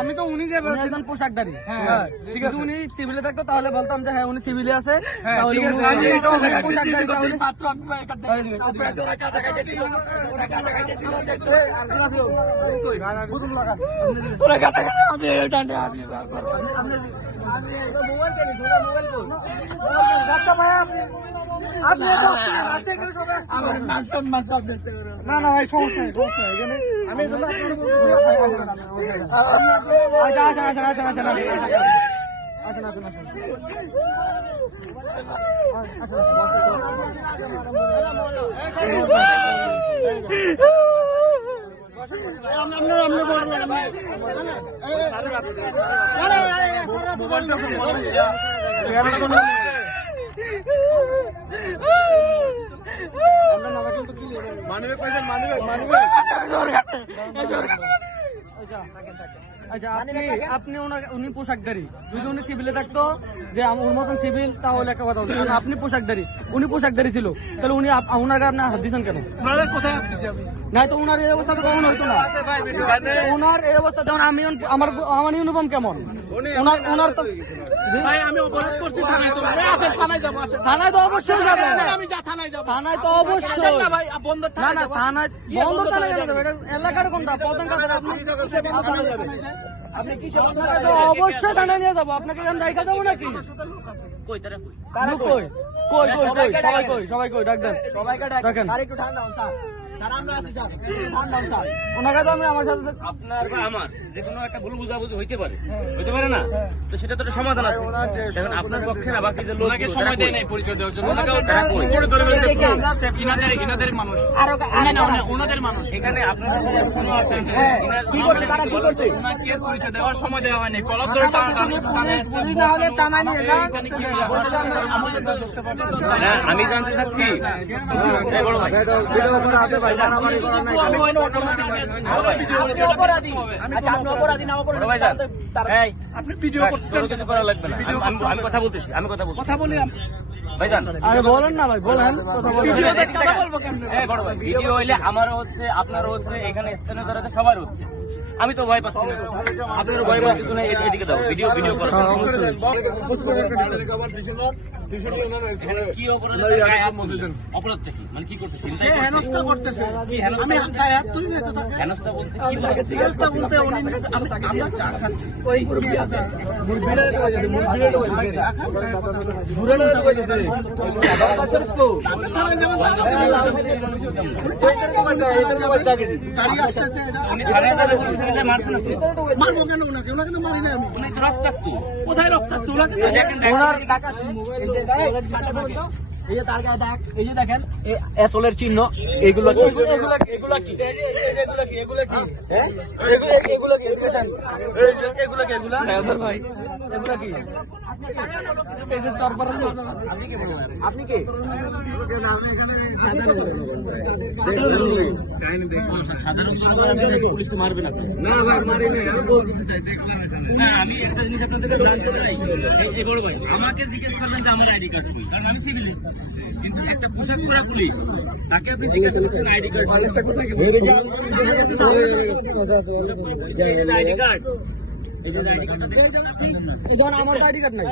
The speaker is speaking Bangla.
আমি তো উনি যে একজন পোশাকধারী, ঠিক আছে, উনি সিভিলে থাকতো তাহলে বলতাম যে হ্যাঁ উনি সিভিলে আছে, না না ভাই সমস্যা নেই, সমস্যা নেই, আমি আচ্ছা আপনি উনি পোশাকধারী, যদি উনি সিভিলে থাকতো যে ওর মতন সিভিল তাহলে একটা কথা বলতো, আপনি পোশাকধারী, উনি পোশাকধারী ছিল, তাহলে উনি ওনাকে আপনি হাত দিচ্ছেন কেন? না তো উনার এই অবস্থা তো কখন হইতো না, উনার এই অবস্থা যেমন আমি আমার ইউনিফর্ম কেমন, ওনার তো আমি অপরাধ করছি, থানায় যাবো, থানায় তো অবশ্যই যাবো, থানায় তো অবশ্যই বন্ধ, থানায় এলাকার কোনটা প্রধান কাজে আপনি অবশ্যই থানায় নিয়ে যাবো, আপনাকে দেখা যাবো নাকি? সবাই কই ডাক দেন, ওনাকে তো আমি আমার সাথে আপনার বা আমার যে কোনো একটা ভুল বুঝাবুঝি হইতে পারে না, তো সেটা তো সমাধান আছে। এখন আপনার পক্ষে না বাকি যে লোককে সময় দেয় নাই পরিচয় দেওয়ার জন্য, ইনাদের মানুষ ওনাদের মানুষ এখানে আপনাদের কোনো আছে কি করছে, তারা কি করছে, ওনাকে পরিচয় দেওয়ার সময় দেওয়া হয়নি, কলম ধরে আমি জানতে চাচ্ছি বড় ভাই আপনি ভিডিও করতেছেন, কিছু করা লাগবে না, আমি কথা বলতেছি, কথা বলি ভাইজান। আরে বলেন না ভাই, বলেন কথা বলবো, বড় ভাই ভিডিও হইলে আমারও হচ্ছে, আপনারও হচ্ছে, এখানে স্থানীয় যারা সবার হচ্ছে, আমি তো ভয় পাচ্ছি না, আপনার ভয় পাওয়ার কিছু নেই, এদিকে দাও ভিডিও করার কি অপরাধ, অপরাধটা কি, মানে কি করতেছে, হেনস্থা করতেছে, হেনস্থা বলতে কি বলতে আমরা চা খাচ্ছি, কোথায় রক্তাক্ত, এই যে তার গায়ে দাগ, এই যে দেখেন এসলের চিহ্ন, এগুলো কি, আপনি কে? পুলিশ মারবে না, আমি একটা জিনিস আপনাদের জানতে চাই, এই বড় ভাই আমাকে জিজ্ঞেস করলেন যে আমার আইডি কার্ড কি, কারণ আমি সিভিল, কিন্তু একটা পোশাক পরা পুলিশ তাকে আপনি জিজ্ঞেস করছেন আইডি কার্ড, আইডি কার্ড, এই যে আইডি কার্ড, আমার আইডি কার্ড নাই।